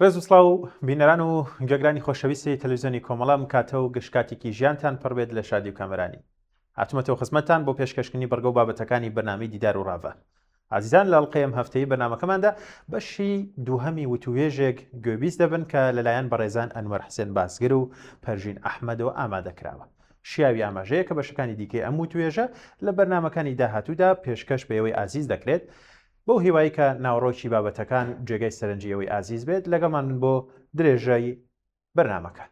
ڕێز و سڵاو بینەران و گوێگرانی خۆشەویستی تەلەڤیزیۆنی کۆمەڵام کاتە و گشتکاتێکی ژیانتان پڕبێت لە شادی و کامەرانی. هاتوومەتەوە خزمەتتان بۆ پێشکەشکردنی بەرگە و بابەتەکانی بەرنامەی دیدار و ڕاڤە. عزیزان لە ئەڵقەیەم هەفتەیە بەرنامەکەماندا بەشی دووهەمی وتوێژێک گوێبیست دەبن کە لەلایەن بەڕێزان ئەنوەر حسێن باسگر و پەرژین ئەحمەدەوە ئامادەکراوە. شیاوی ئاماژەیە کە بەشەکانی دیکەی ئەم وتوێژە لە بەرنامەکانی داهاتوودا پێشکەش بەوەی ئازیز دەکرێت بۆ هیوایی کە ناوڕۆکی بابەتەکان جێگەی سەرنجیەوەی ئازیز بێت لەگەڵمان من بۆ درێژەی بەرنامەکە.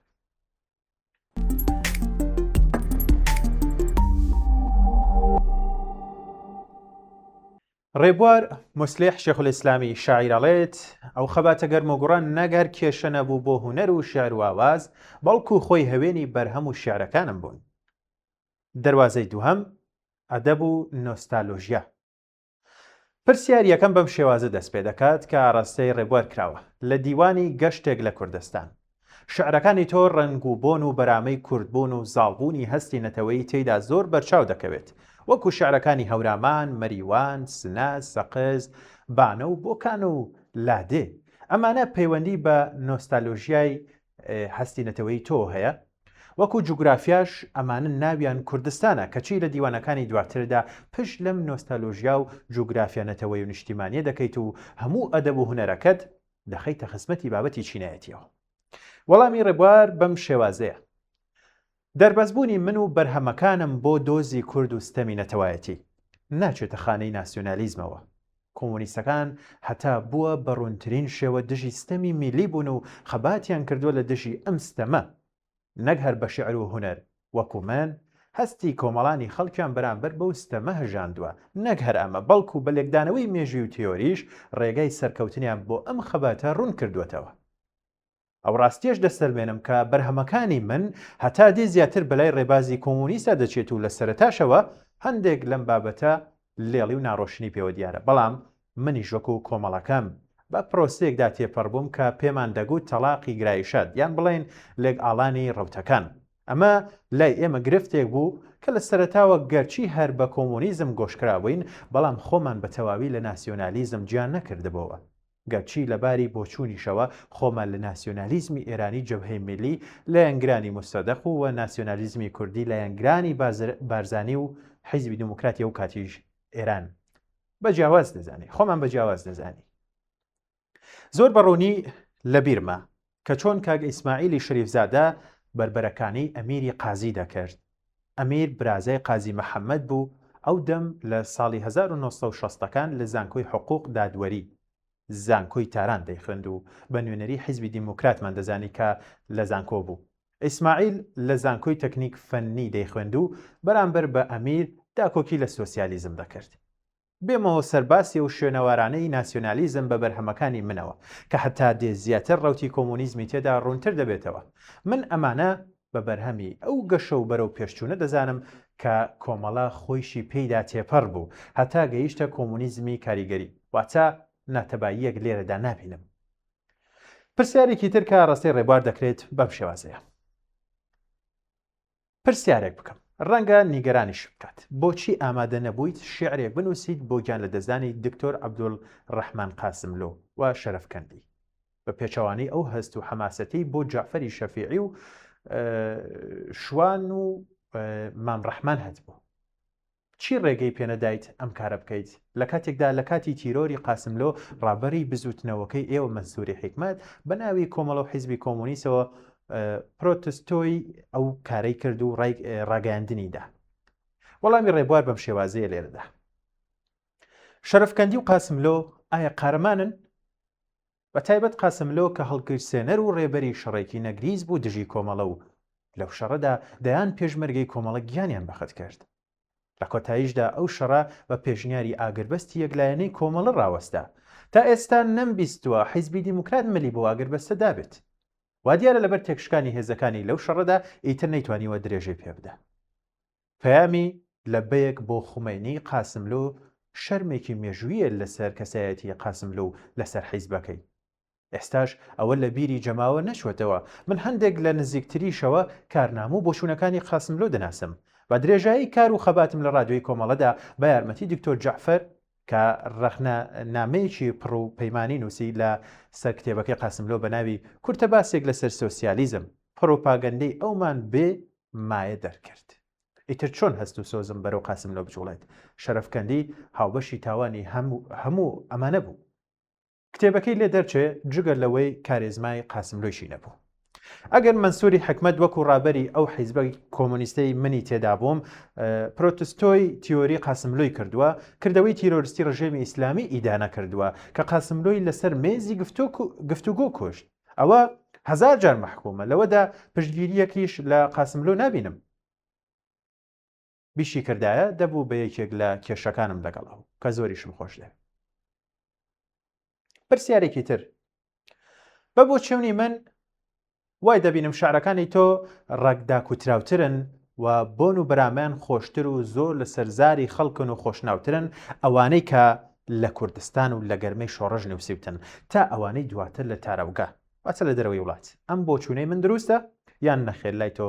ڕێبوار مۆسلێح شێخولئیسلامی شاعیرەڵێت ئەو خەباتە گەرم و گوڕان نەگەر کێشە نەبوو بۆ هونەر و شێعر و ئاواز بەڵکو خۆی هەوێنی بەرهەم و شێعرەکانم بوون. دەواازەی دووهەم ئەدەب و نۆستالۆژیا. پرسیار یەکەم بەم شێوازە دەست پێ دەکات کە ئاڕاستەی ڕێبوار کراوە لە دیوانی گەشتێک لە کوردستان. شعرەکانی تۆ ڕنگ و بۆن و بەرامەی کوردبوون و زاڵبوونی هەستی نەتەوەی تێیدا زۆر بەرچاو دەکەوێت، وەکو شعرەکانی هەورامان، مەریوان، سناس، سەقز، بانە و بۆکان و لادێ. ئەمانە پەیوەندی بە نۆستالۆژیای هەستی نەتەوەی تۆ هەیە، وەکو جوگرافیاش ئەمانە ناویان کوردستانە کەچی لە دیوانەکانی دواتردا پشت لەم نۆستالۆژیا و جوگرافیانەتەوەی و نیشتیمانیە دەکەیت و هەموو ئەدەب و هونەرەکەت دەخەیتە خزمەتی بابەتی چینایەتیەوە. وەڵامی ڕێبوار بەم شێوازەیە: دەربەزبوونی من و بەرهەمەکانم بۆ دۆزی کورد و ستەمی نەتەوایەتی ناچێتە خانەی ناسیۆنالیزمەوە. کۆمۆنیستەکان هەتا بووە بە ڕوونترین شێوە دژی ستەمی میلی بوون و خەباتیان کردووە لە دژی ئەم ستەمە، نەک هەر بە شیعر و هونەر وەکو من هەستی کۆمەڵانی خەڵکیان بەرامبەر بەو ستەمە هەژاندووە، نەک هەر ئەمە بەڵکو بە لێکدانەوەی مێژوی و تیۆریش ڕێگای سەرکەوتنیان بۆ ئەم خەباتە ڕوون کردوێتەوە. ئەو ڕاستیەش دەسەلمێنم کە بەرهەمەکانی من هەتا دێ زیاتر بەلای ڕێبازی کۆمۆنیستە دەچێت و لە سەرەتاشەوە هەندێک لەم بابەتە لێڵی و ناڕۆشنی پێوە دیارە، بەڵام منیش وەکو کۆمەڵەکەم بە پرۆسەیەکدا تێپەڕبووم کە پێمان دەگوت تەلاقی گرایشات یان بڵێن لێک ئاڵانی ڕەوتەکان. ئەمە لای ئێمە گرفتێک بوو کە لە سەرەتاوە گەرچی هەر بە کۆمۆنیزم گۆشکرابووین، بەڵام خۆمان بە تەواوی لە ناسیۆنالیزم گیان نەکردبەوە. گەرچی لەباری بۆچوونیشەوە خۆمان لە ناسیۆنالیزمی ئێرانی جەبهەی میلی لە یانگرانی مستەدەق و ناسیۆنالیزمی کوردی لە یانگرانی بارزانی و حیزبی دیموکراتی و کاتیش ئێران بە جیاواز دەزانی، خۆمان بە جیاواز دەزانی. زۆر بەڕوونی لە بیرمە کە چۆن کاک ئیسماعیلی شەریفزادە بربەرەکانی ئەمیری قازی دەکرد. ئەمیر برازای قازی محەممەد بوو، ئەو دەم لە ساڵی 1960ەکان لە زانکۆی حقوق دادوەری زانکۆی تاران دەیخوێند و بە نوێنەری حیزبی دیموکراتمان دەزانی کە لە زانکۆ بوو. ئیسماعیل لە زانکۆی تەکنیک فەنی دەیخوێند و بەرامبەر بە ئەمیر داکۆکی لە سۆسیالیزم دەکرد. بێمەوە سەرباسی و شوێنەوارانەی ناسیۆنالیزم بە بەرهەمەکانی منەوە کە هەتا دێ زیاتر ڕەوتی کۆمۆنیزمی تێدا ڕوونتر دەبێتەوە. من ئەمانە بە بەرهەمی ئەو گەشە و بەرەو پێشچوونە دەزانم کە کۆمەڵە خۆیشی پێیدا تێپەڕ بوو هەتا گەیشتە کۆمۆنیزمی کاریگەری، واتە ناتەباییەک لێرەدا نابینم. پرسیارێکی تر کە ڕاستی ڕێبوار دەکرێت بەم شێوازەیە: پرسیارێک بکەم، ڕەنگە نیگەرانیش بکات، بۆچی ئامادە نەبوویت شیعرێک بنووسیت بۆ گیان لە دەستدانی دکتۆر عەبدوڵڕەحمان قاسملۆ و شەرەفکەندی بە پێچەوانەی ئەو هەست و حەماسەتی بۆ جەعفەری شەفیعی و شوان و مام ڕەحمان هەتبوو؟ چی ڕێگەی پێنەدایت ئەم کارە بکەیت لە کاتێکدا لە کاتی تیرۆری قاسملۆ ڕابەری بزوتنەوەکەی ئێوە مەنسووری حیکمەت بە ناوی کۆمەڵە و حیزبی کۆمۆنیستەوە پرۆتستۆی ئەو کارەی کرد و ڕاگەیاندنیدا؟ وەڵامی ڕێبوار بەم شێوازەیە لێرەدا: شەرەفکەندی و قاسملۆ ئایا قارەمانن؟ بە تایبەت قاسملۆ کە هەڵگرسێنەر و ڕێبەری شەڕێکی نەگریز بوو دژی کۆمەڵە و لەو شەڕەدا دەیان پێشمەرگەی کۆمەڵە گیانیان بەخت کرد. لە کۆتاییشدا ئەو شەڕە بە پێشنیاری ئاگربەستی یەکلایەنەی کۆمەڵە ڕاوەستا. تا ئێستا نەمبیستووە حیزبی دیموکرات ملی بۆ ئاگربەستە دابێت. وا دیارە لەبەر تێکشکانی هێزەکانی لەو شەڕەدا ئیتر نەیتوانیوە درێژەی پێ بدە. پەیامی لە بەیەک بۆ خومەینی قاسملۆ شەرمێکی مێژوویە لەسەر کەسایەتی قاسملۆ و لەسەر حیزبەکەی. ئێستاش ئەوە لە بیری جەماوە نەچوەتەوە. من هەندێک لە نزیکتریشەوە کارنامە و بۆچوونەکانی قاسملۆ دەناسم. بە درێژایی کار و خەباتم لە ڕادیۆی کۆمەڵەدا بە یارمەتی دکتۆر جەعفەر کە ڕەخنەنامەیەکی پڕ و پەیمانی نووسی لە سەر کتێبەکەی قاسملۆ بە ناوی کورتە باسێک لەسەر سۆسیالیزم پرۆپاگەندەی ئەومان بێ مایە دەرکرد. ئیتر چۆن هەست و سۆزم بەرەو قاسملۆ بجوڵێت؟ شەرەفکەندی هاوبەشی تاوانی هەموو ئەمانە بوو. کتێبەکەی لێ دەرچێ جگەر لەوەی کارێزمای قاسملۆیشی نەبوو. ئەگەر منسووری حکمت وەکو ڕابەری ئەو حیزبە کۆمۆنیستەی منی تێدا بووم پرۆتستۆی تیۆری قاسملۆی کردووە، کردەوەی تیرۆریستی ڕژێمی ئیسلامی ئیدانە کردووە کە قاسملۆی لەسەر مێزی گفتوگۆ کۆشت. ئەوە هەزار جار مەحکومە، لەوەدا پشتگیریەکیش لە قاسملۆ نابینم. بیشی کردایە دەبوو بە یەکێک لە کێشەکانم لەگەڵەوە کە زۆریشم خۆش دێ. پرسیارێکی تر بە بۆ چێونی من وای دەبینم شعرەکانی تۆ ڕەگدا کوتراوترن و بۆن و بەرامیان خۆشتر و زۆر لە سەرزاری خەڵکن و خۆشناوترن ئەوانەی کە لە کوردستان و لە گەرمەی شۆڕژ نووسیوتن تا ئەوانەی دواتر لە تارەوگا واتە لە دەرەوەی وڵات. ئەم بۆچوونەی من دروستە یان نەخێر لای تۆ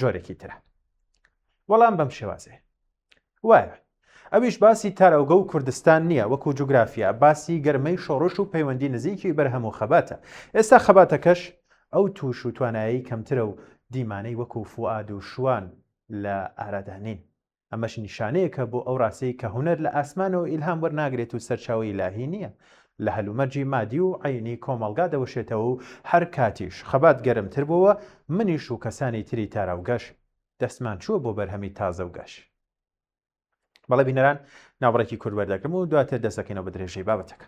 جۆرێکی ترە؟ وەڵام بەم شێوازێ وایە ئەویش باسی تارەوگە و کوردستان نییە وەکو جوگرافیا، باسی گەرمەی شۆڕش و پەیوەندی نزیکی بەرهەم و خەباتە. ئێستا خەباتەکەش ئەو تووش و توانایی کەمترە و دیمانەی وەکو فوئاد و شوان لە ئارادانین. ئەمەش نیشانەیەکە بۆ ئەو ڕاستەی کە هونەر لە ئاسمانەوە ئیلهام وەرناگرێت و سەرچاوی ئیلاهی نییە، لە هەلومەرجی مادی و عینی کۆمەڵگا دەوەشێتەوە و هەر کاتیش خەبات گەرمتر بووە منیش و کەسانی تری تاراوگەش دەستمان چووە بۆ بەرهەمی تازە و گەش. بەڵێ بینەران ناوەڕێکی کورد وەردەگرم و دواتر دەستەکەینەوە بە درێژەی بابەتەکە.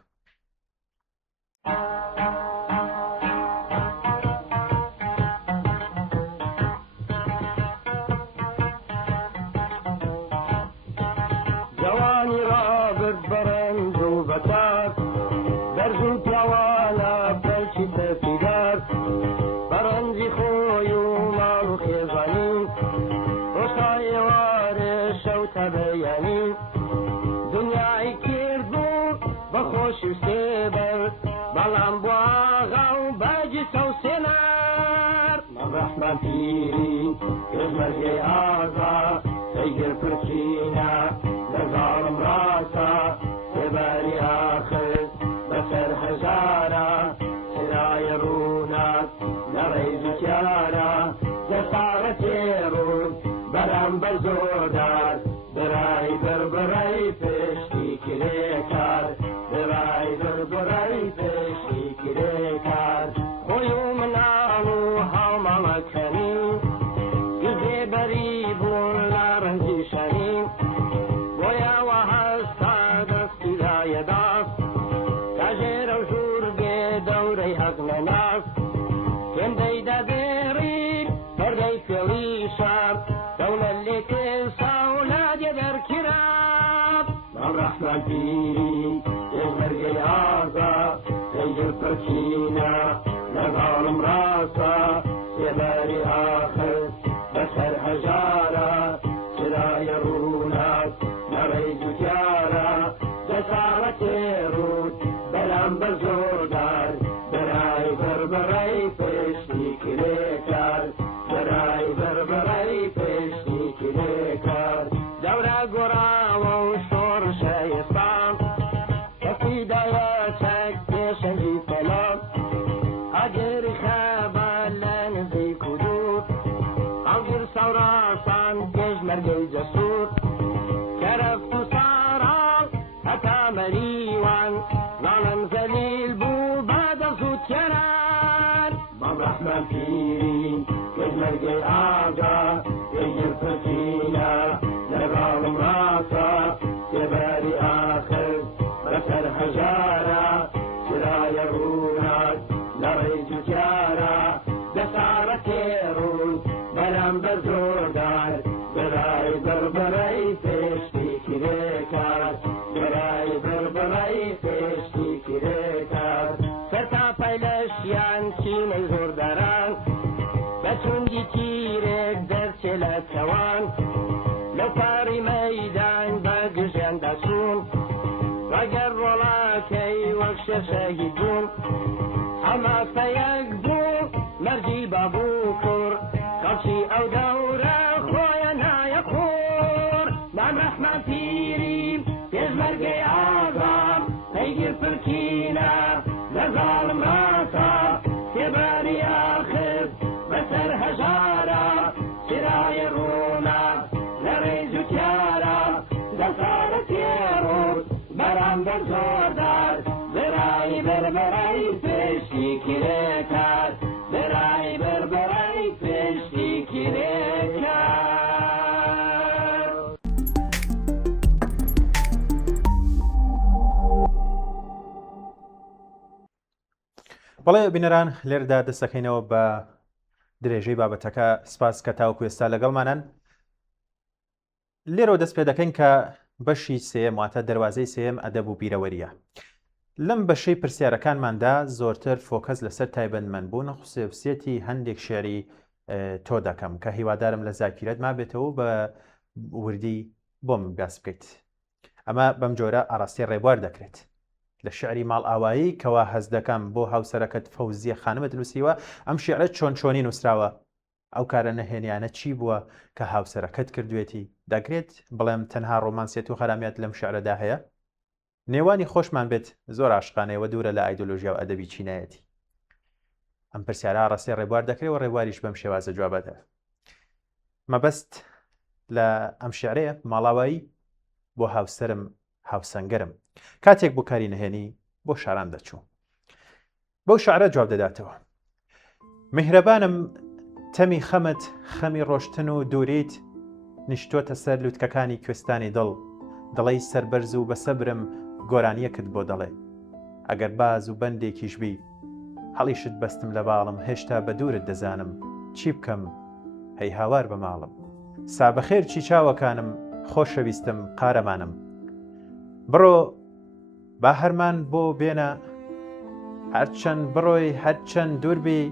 شهيدون أما فيكبو مرجي بابوكر قلشي أو دورة خويا نا يخور نعم رحمة فيري تزمر قيام کینە لە زاڵم ڕاتە تێبەری ئاخر بەسەر هەژارە چرایە ڕوونا لە ڕێز و تیارە دەسارە تێڕوت بەرام بە زۆردار برای بربەرەی پێشتی کرێکار برای بربەرەی پێشتی کرێکار. بەڵێ بینەران لێرەدا دەستەکەینەوە بە درێژەی بابەتەکە. سپاس کە تاوەکو ئێستا لەگەڵمانن. لێرەوە دەست پێ دەکەین کە بەشی سێم واتە دەواازەی سێم ئەدەب و بیرەوەریە. لەم بەشەی پرسیارەکانماندا زۆرتر فۆکەس لەسەر تایبەتمەندبوون خوسێتی هەندێک شێری تۆ دەکەم کە هیوادارم لە زاکیرەت ما بێتەوە بە وردی بۆم باس بکەیت. ئەمە بەم جۆرە ئاڕاستی ڕێبوار دەکرێت. لە شعری ماڵ ئاوایی کەوا هەز دەکەم بۆ هاوسەرەکەت فەوزیە خانمت نووسیوە ئەم شعرە چۆن چۆنی نووسراوە، ئەو کارە نەهێنیانە چی بووە کە هاوسەرەکەت کردوێتی. دەگرێت بڵێم تەنها ڕۆمانسیەت و خەرامیات لەم شعرەدا هەیە. نێوانی خۆشمان بێت زۆر عاشقانەوە دوورە لە ئایدۆلۆژیا و ئەدەبی چینایەتی. ئەم پرسیارە ڕاستی ڕێبوار دەکرێت و ڕێبواریش بەم شێوازە جوابەتە. مەبەست لە ئەم شعرەیە ماڵاوایی بۆ هاوسەرم هاوسەنگەرم کاتێک بۆ کاری نهێنی بۆ شاران دەچوو. بەو شعرە جواب دەداتەوە: میهرەبانم تەمی خەمت خەمی ڕۆشتن و دووریت نیشتۆتە سەر لووتکەکانی کوێستانی دڵ دڵی سەربەرز و بە سەبرم گۆرانیەکت بۆ دەڵێ ئەگەر باز و بەندێکیش بی هەڵیشت بەستم لە باڵم هێشتا بە دوورت دەزانم چی بکەم هەی هاوار بە ماڵم سابەخێر چی چاوەکانم خۆشەویستم قارەمانم بڕۆ با هەرمان بۆ بێنە هەرچەند بڕۆی هەرچەند دووربی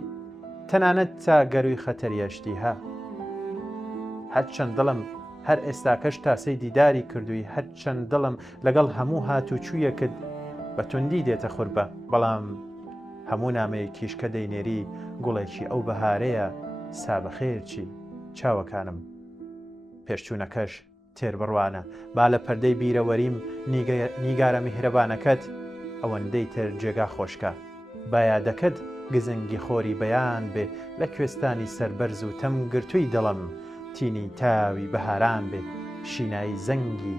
تەنانەت تا گەروی خەتەریەشتی ها هەرچەند دڵم هەر ئێستاکەش تاسەی دیداری کردووی هەرچەند دڵم لەگەڵ هەموو هاتوچوویەکت بە توندی دێتە خوربە بەڵام هەموو نامەیەکیش کە دەینێری گوڵێکی ئەو بەهارەیە سابەخێرچی چاوەکانم پێشچوونەکەش تێر بڕوانە با لە پەردەی بیرەوەریم نیگارە میهرەبانەکەت ئەوەندەی تر جێگا خۆشکە بایادەکەت گزنگی خۆری بەیان بێ لە کوێستانی سەربەرز و تەم گرتووی دڵم تینی تاوی بەهاران بێ شینایی زەنگی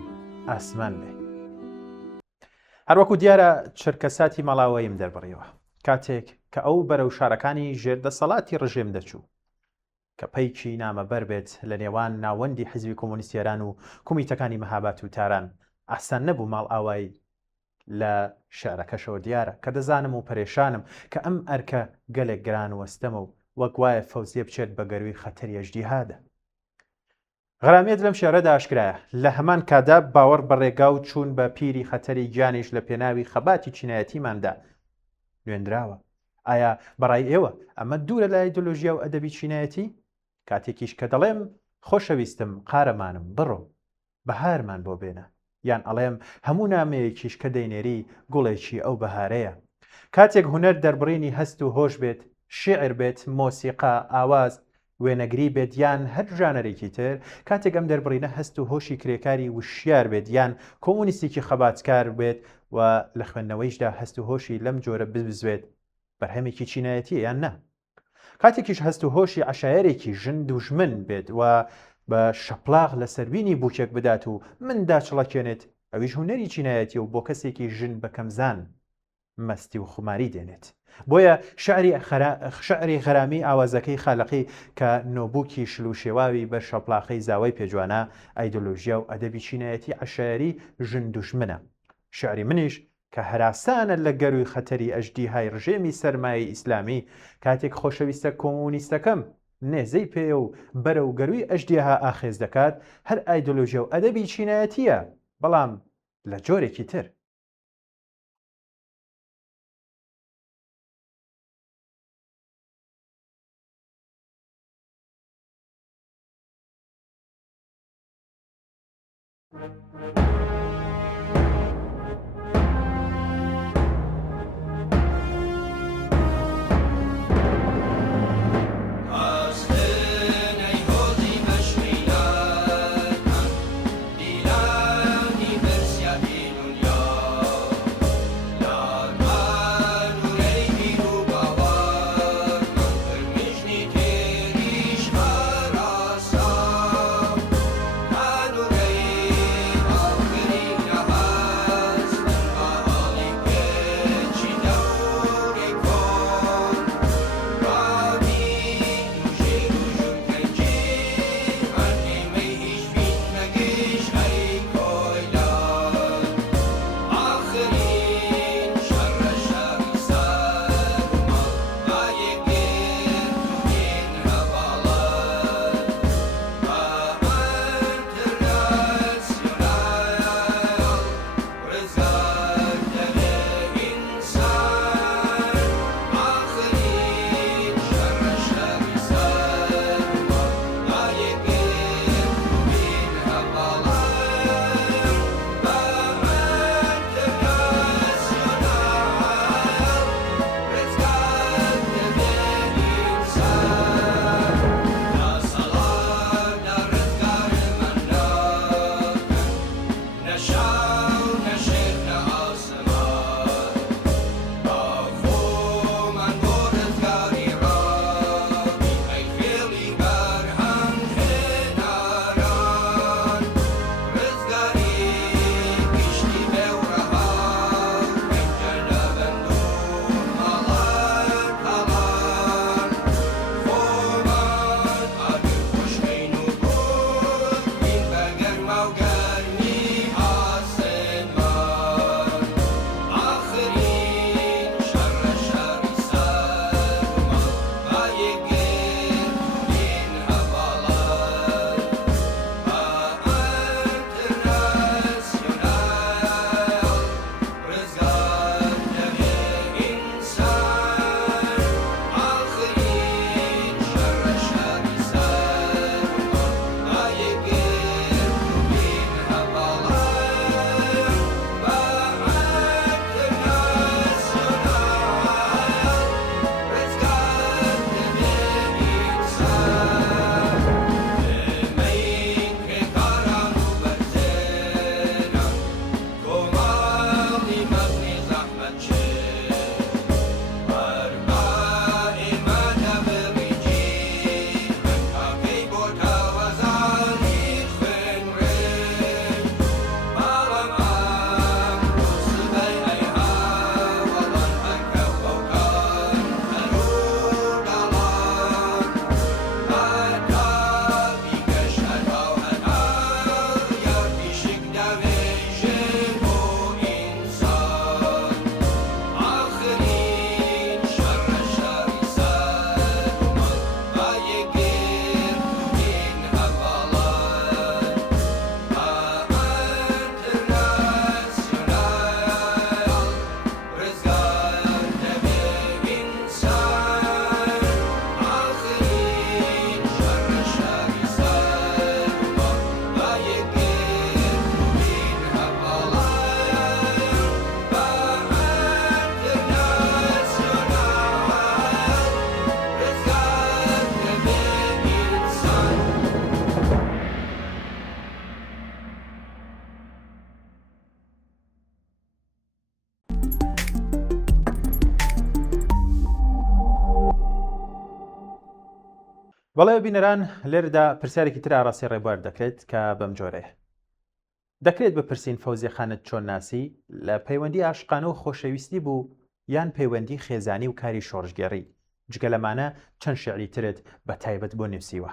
ئاسمان بێ. هەروەکو دیارە چرکەساتی مەڵاوەیم دەربڕیەوە کاتێک کە ئەو بەرەو شارەکانی ژێردەسەڵاتی ڕژێم دەچوو کە پەیکی نامەبەر بێت لە نێوان ناوەندی حیزبی کۆمۆنیستیێران و کومیتەکانی مەهابات و تاران ئاسان نەبوو ماڵ ئاوایی لە شارەکەشەوە دیارە کە دەزانم و پەرێشانم کە ئەم ئەرکە گەلێک گران وەستەمە و وەک وایە فەوزیە بچێت بە گەروی خەتەری ئەژدیهادە. غەرامێت لەم شێعرەدا ئاشکرایە لە هەمان کادا باوەڕ بە ڕێگا و چوون بە پیری خەتەری گیانیش لە پێناوی خەباتی چینایەتیماندا نوێندراوە. ئایا بەڕای ئێوە ئەمە دوورە لە ئایدۆلۆژیا و ئەدەبی چینایەتی؟ کاتێکیش کە دەڵێم خۆشەویستم قارەمانم بڕۆ بەهارمان بۆ بێنە یان ئەڵێم هەموو نامەیەکیش کە دەینێری گوڵێکی ئەو بەهارەیە. کاتێک هونەر دەربڕینی هەست و هۆش بێت شێعر بێت مۆسیقا ئاواز وێنەگری بێت یان هەر ژانەرێکی تر کاتێک ئەم دەربڕینە هەست و هۆشی کرێکاری وشیار بێت یان کۆمونیستێکی خەباتکار بێت و لە خوێندنەوەیشدا هەست و هۆشی لەم جۆرە بزوێت بەرهەمێکی چینایەتیە یان نە. کاتێکیش هەست و هۆشی عەشایەرێکی ژن دوژمن بێت و بە شەپلاغ لە سەربینی بووکێک بدات و مندا چڵەکێنێت ئەویش هونەری چینایەتی و بۆ کەسێکی ژن بەکەمزان مەستی و خوماری دێنێت. بۆیە شعری غەرامی ئاوازەکەی خالقی کە نۆبووکی شلوشێواوی بە شەپلاخەی زاوای پێجوانە ئایدۆلۆژیا و ئەدەبی چینایەتی عەشایەری ژن دوژمنە. شعری منیش کە هەراسانە لە گەروی خەتەری ئەژدیهای ڕژێمی سەرمایی ئیسلامی کاتێک خۆشەویستە کۆمونیستەکەم نێزەی پێ و بەرە و گەروی ئەژدیها ئاخێز دەکات هەر ئایدۆلۆژیا و ئەدەبی چینایەتیە بەڵام لە جۆرێکی تر. بەڵێ بینەران لێرەدا پرسیارێکی تر ئاڕاستی ڕێبوار دەکرێت کە بەم جۆرەیە. دەکرێت بپرسین فەوزیە خانت چۆن ناسی لە پەیوەندی عاشقانە و خۆشەویستی بوو یان پەیوەندی خێزانی و کاری شۆڕژگێڕی، جگە لەمانە چەند شیعری ترت بە تایبەت بۆ نووسیوە؟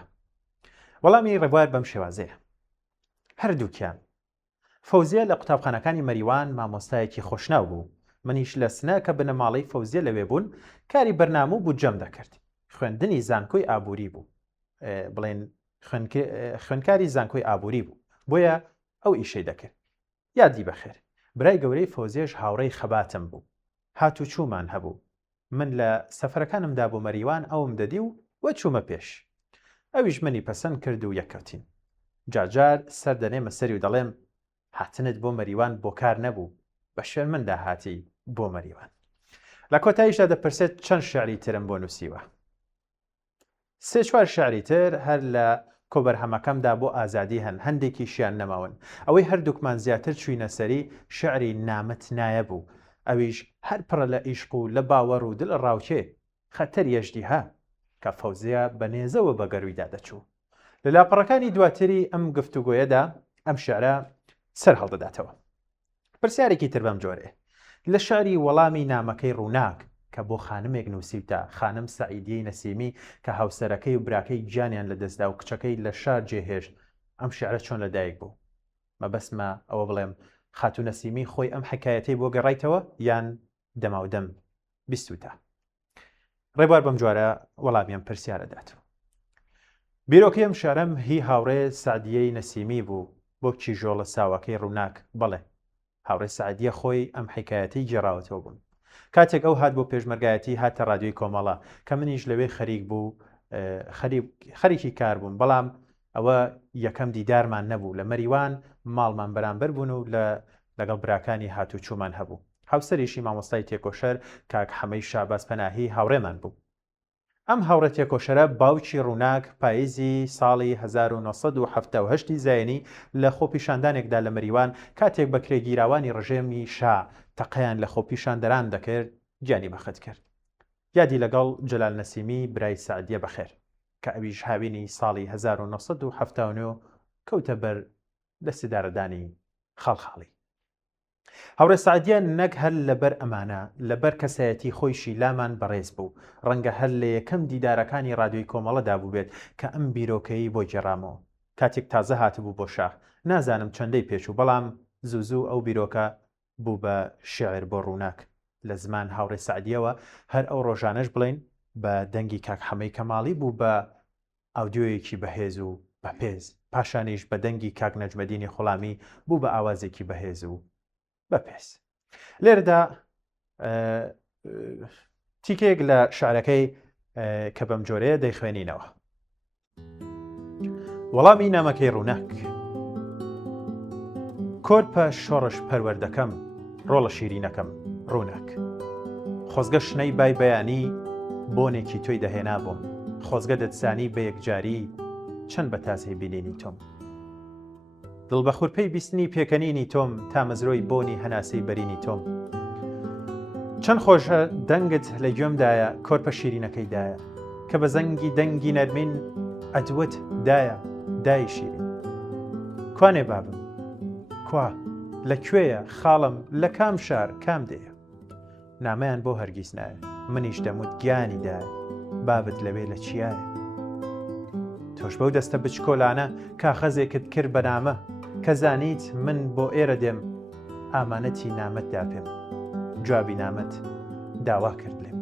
وەڵامی ڕێبوار بەم شێوازەیە. هەردووکیان. فەوزیە لە قوتابخانەکانی مەریوان مامۆستایەکی خۆشناو بوو. منیش لە سنە کە بنەماڵەی فەوزیە لەوێ بوون کاری بەرنامە بوو جەم دەکرد. خوێندنی زانکۆی ئابووری بوو، بڵێن خوێندکاری زانکۆی ئابووری بوو، بۆیە ئەو ئیشەی دەکرد. یادی بەخێر، برای گەورەی فەوزیەش هاوڕێی خەباتم بوو، هاتو چوومان هەبوو. من لە سەفەرەکانمدا بۆ مەریوان ئەوم دەدی و وە چوومە پێش. ئەویش منی پەسەند کرد و یەکەوتین. جاجار سەر دەنێمە سەری و دەڵێم هاتنت بۆ مەریوان بۆ کار نەبوو، بە شوێنمندا هاتی بۆ مەریوان. لە کۆتاییشدا دەپرسێت چەند شیعری ترم بۆ نووسیوە. 3-4 شیعری تر هەر لە کۆبەرهەمەکەمدا بۆ ئازادی هەن، هەندێکی شیان نەماون. ئەوەی هەردووکمان زیاتر چووینە سەری شیعری نامت نایە بوو، ئەویش هەر پڕە لە ئیشق و لە باوەڕ و دڵ ڕاوچێ خەتەر یەشدیها کە فەوزیە بەنێزەوە بە گەرویدا دەچوو. لە لاپەڕەکانی دواتری ئەم گفتوگۆیەدا ئەم شیعرە سەر هەڵدەداتەوە. پرسیارێکی تر بەم جۆرێ لە شیعری وەڵامی نامەکەی ڕووناک کە بۆ خانمێک نووسیوتە، خانم سەعیدیەی نەسیمی کە هاوسەرەکەی و براکەی گیانیان لەدەستدا و کچەکەی لە شار جێهێشت، ئەم شیعرە چۆن لەدایک بوو؟ مەبەسمە ئەوە بڵێم خاتو نەسیمی خۆی ئەم حکایەتەی بۆ گەڕایتەوە یان دەماودەم بیستوتە؟ ڕێبوار بەم جۆرە وەڵامیان پرسیارەدات. بیرۆکەی ئەم شارەم هی هاوڕێ سعدیەی نەسیمی بوو بۆ کیژۆڵە ساوەکەی ڕووناک. بەڵێ هاوڕێ سعدیە خۆی ئەم حکایەتەی گێڕاوەتەوە بوون. کاتێک ئەو هات بۆ پێشمەرگایەتی هاتە ڕادیۆی کۆمەڵە کە منیش لەوێ خەریک بوو، خەریکی کار بوون، بەڵام ئەوە یەکەم دیدارمان نەبوو. لە مەریوان ماڵمان بەرامبەر بوون و لەگەڵ براکانی هاتو چوومان هەبوو. هاوسەریشی مامۆستای تێکۆشەر کاک حەمەی شاباس پەناهی هاوڕێمان بوو. ئەم هاوڕێ تێکۆشەرە باوکی ڕووناک پاییزی ساڵی 1970 زاینی لە خۆپیشاندانێکدا لە مەریوان کاتێک بە کرێگیراوانی ڕژێمی شا تەقەیان لە خۆپیشاندەران دەکرد گیانی بەخت کرد. یادی لەگەڵ جەلال نەسیمی برای سعدیە بەخێر کە ئەویش هاوینی ساڵی 1970 کەوتە بەر لە سیدارەدانی خاڵخاڵی. هاوڕێ سعدیە نەک هەر لەبەر ئەمانە لەبەر کەسایەتی خۆیشی لامان بەڕێز بوو، ڕەنگە هەر لە یەکەم دیدارەکانی ڕادیۆی کۆمەڵەدا بوو بێت کە ئەم بیرۆکەی بۆ گێڕامەوە. کاتێک تازە هاتبوو بۆ شاخ، نازانم چەندەی پێچوو، بەڵام زوو ئەو بیرۆکە بوو بە شێعر بۆ ڕووناک. لە زمان هاوڕێ سعدیەوە هەر ئەو ڕۆژانەش بڵین بە دەنگی کاک حەمەی کەماڵی بوو بە ئاودیۆیەکی بەهێز و بەپێز، پاشانیش بە دەنگی کاک نەجمەدینی خوڵامی بوو بە ئاوازێکی بەهێز و بەپێز. لێرەدا تیکێک لە شعرەکەی کە بەم جۆرەیە دەیخوێنینەوە. وەڵامی نامەکەی ڕووناک. کۆرپە شۆڕش پەروەردەکەم، ڕۆڵە شیرینەکەم ڕووناک. خۆزگە شنەی بای بەیانی بۆنێکی تۆی دەهێنا بووم، خۆزگە دەتزانی بە یەکجاری چەند بە تازەی بینینی تۆم. دڵ بە خوورپەی بیستنی پێکەنینی تۆم تا مەزرۆی بۆنی هەناسەی بەرینی تۆم. چەند خۆشە دەنگت لە گوێمدایە کۆرپە شیرینەکەیدایە کە بە زەنگی دەنگی نەرمین ئەدوت دایە دای شیرین. کوانێ بابم کوا لەکوێیە خاڵم لە کام شار کام دەیە؟ نامەیان بۆ هەرگیز نایە، منیش دەموت گیانی دایە بابت لەوێ لە چیایە؟ تۆش بەو دەستە بچکۆلانە کاخەزێکت کرد بە نامە کە زانیت من بۆ ئێرە دێم ئامانەتی نامەتدا پێم، جوابی نامەت داوا کرد لێم.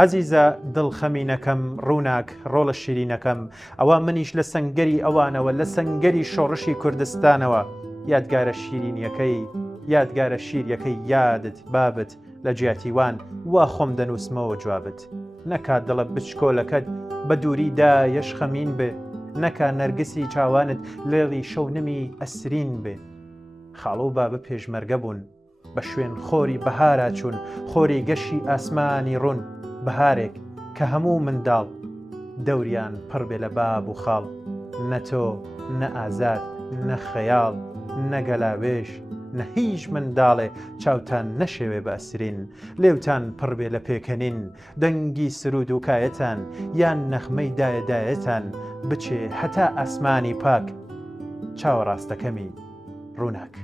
عەزیزە دڵ خەمینەکەم ڕووناک ڕۆڵە شیرینەکەم، ئەوە منیش لە سەنگەری ئەوانەوە لە سەنگەری شۆڕشی کوردستانەوە یادگارە شیرینیەکەی یادگارە شیریەکەی یادت بابت لە جیاتیوان وا خۆم دەنووسمەوە جوابت. نەکات دڵە بچکۆلەکەت بە دووریدا یەش خەمین بێ، نەکا نەرگسی چاوانت لێڵی شەونمی ئەسرین بێ. خاڵە و بابە پێشمەرگە بوون بە شوێن خۆری بەهارا چوون، خۆری گەشی ئاسمانی ڕوون، بەهارێک کە هەموو منداڵ دەوریان پڕ بێ لە باب و خاڵ. نە تۆ نە ئازاد نە خەیاڵ نە گەلاوێش نە هیچ منداڵێ چاوتان نەشێوێ بە ئەسرین لێوتان پڕبێ لە پێکەنین دەنگی سرود و کایەتان یان نەخمەی دایەدایەتان بچێ هەتا ئاسمانی پاک چاوەڕاستەکەمی ڕووناک.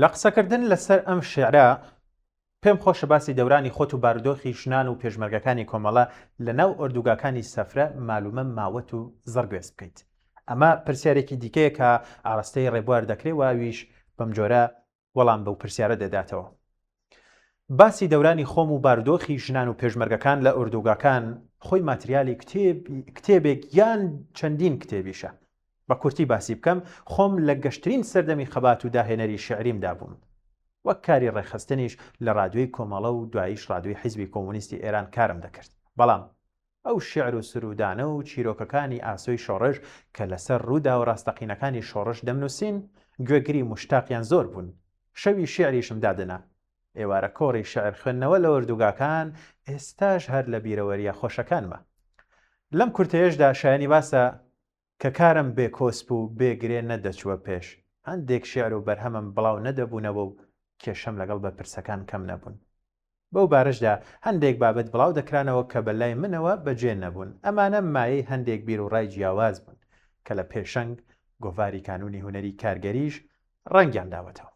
لە قسەکردن لەسەر ئەم شێعرە پێم خۆشە باسی دەورانی خۆت و بارودۆخی ژنان و پێشمەرگەکانی کۆمەڵە لە ناو ئۆردوگاکانی سەفرە مالومە ماوەت و زەرگوێز بکەیت. ئەمە پرسیارێکی دیکەیە کە ئاڕاستەی ڕێبوار دەکرێت و ئاویش بەم جۆرە وەڵام بەو پرسیارە دەداتەوە. باسی دەورانی خۆم و بارودۆخی ژنان و پێشمەرگەکان لە ئۆردوگاکان خۆی ماتریالی کتێبێک یان چەندین کتێبیشە. بە کورتی باسی بکەم، خۆم لە گەشترین سەردەمی خەبات و داهێنەری شعریمدا بووم. وەک کاری ڕێخستنیش لە ڕادیۆی کۆمەڵە و دواییش ڕادیۆی حیزبی کۆمونیستی ئێران کارم دەکرد. بەڵام ئەو شێعر و سرودانە و چیرۆکەکانی ئاسۆی شۆڕش کە لەسەر ڕوودا و ڕاستەقینەکانی شۆڕش دەمنووسین گوێگری مشتاقیان زۆر بوون. شەوی شێعریشم دادنا. ئێوارە کۆڕی شعر خوێندنەوە لە ئۆردوگاکان ئێستاش هەر لە بیرەوەریە خۆشەکانمە. لەم کورتەیەشدا شایانی باسە کە کارم بێکۆسپ و بێگرێ نەدەچووە پێش. هەندێک شێعر و بەرهەمم بڵاو نەدەبوونەوە و کێشەم لەگەڵ بە پرسەکان کەم نەبوون. بەو بارشدا هەندێک بابەت بڵاو دەکرانەوە کە بەلای منەوە بەجێ نەبوون. ئەمانە مایەی هەندێک بیر و ڕای جیاواز بوون کە لە پێشەنگ گۆڤاری کانونی هونەری کارگەریش ڕەنگیان داوەتەوە.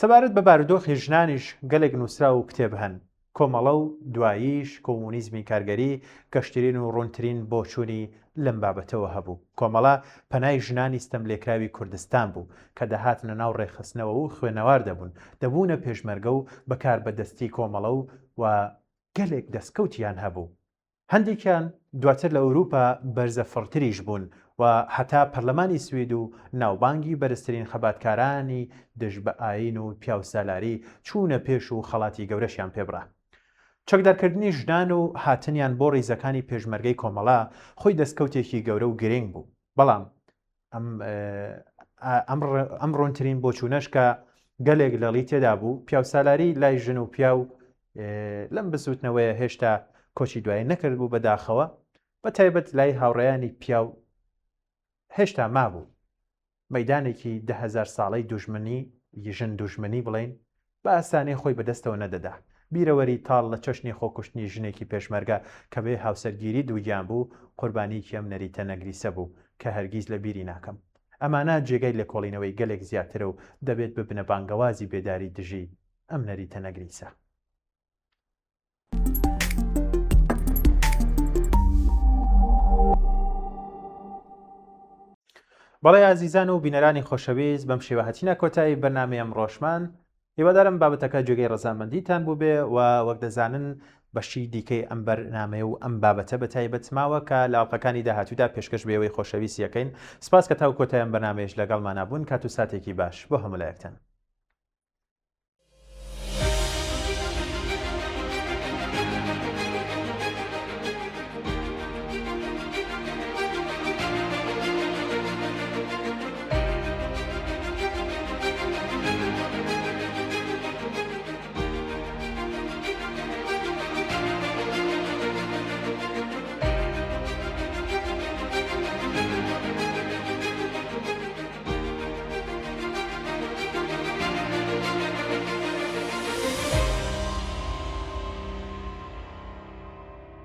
سەبارەت بە بارودۆخی ژنانیش گەلێک نووسرا و کتێب هەن. کۆمەڵە و دواییش کۆمونیزمی کارگەری گەشترین و ڕوونترین بۆچوونی لەم بابەتەوە هەبوو. کۆمەڵە پەنای ژنانی ستەملێکراوی کوردستان بوو کە دەهاتنە ناو ڕێخستنەوە و خوێنەوار دەبوونە پێشمەرگە و بەکار بەدەستی کۆمەڵە و گەلێک دەستکەوتیان هەبوو. هەندێکیان دواتر لە ئەوروپا بەرزەفڕتریش بوون و هەتا پەرلەمانی سوید و ناوبانگی بەرزترین خەباتکارانی دژ بە ئاین و پیاوسالاری چوونە پێش و خەڵاتی گەورەشیان پێبڕا. چەکدارکردنی ژنان و هاتنیان بۆ ڕیزەکانی پێشمەرگەی کۆمەڵە خۆی دەستکەوتێکی گەورە و گرنگ بوو. بەڵام ئەم ڕوونترین بۆچوونەش کە گەلێک لەڵی تێدا بوو، پیاوسالاری لای ژن و پیاو لەم بسووتنەوەیە هێشتا کۆچی دوای نەکرد بوو بەداخەوە، بە تایبەت لای هاوڕێیانی پیاو هێشتا مابوو. مەیدانێکی 10,000 ساڵەی دوژمنی ژن دوژمنی بڵین بە ئاسانەی خۆی بەدەستەوە نەدەدا. بیرەوەری تاڵ لە چەشنی خۆکوشتنی ژنێکی پێشمەرگە کە بێ هاوسەرگیری دووگیان بوو قوربانیکی ئەم نەریتە نەگریسە بوو کە هەرگیز لە بیری ناکەم. ئەمانە جێگەی لە کۆڵینەوەی گەلێک زیاترە و دەبێت ببنە بانگەوازی بێداری دژی ئەم نەریتە نەگریسە. بەڵێ ئازیزان و بینەرانی خۆشەویست، بەم شێوەهەتینە کۆتایی بەرنامەی ئەم ڕۆژمان هیوادارم بابەتەکە جێگەی ڕەزامەندیتان بوو بێ و وەک دەزانن بەشی دیکەی ئەم بەرنامەیە و ئەم بابەتە بە تایبەت ماوە کە لە ئاڵلقەکانی داهاتوودا پێشکەش بێەوەی خۆشەویستیەکەین. سپاس کە تاو کۆتاییان بەرنامەیەش لەگەڵمان نبوون. کات و ساتێکی باش بۆ هەموو لایەکتان.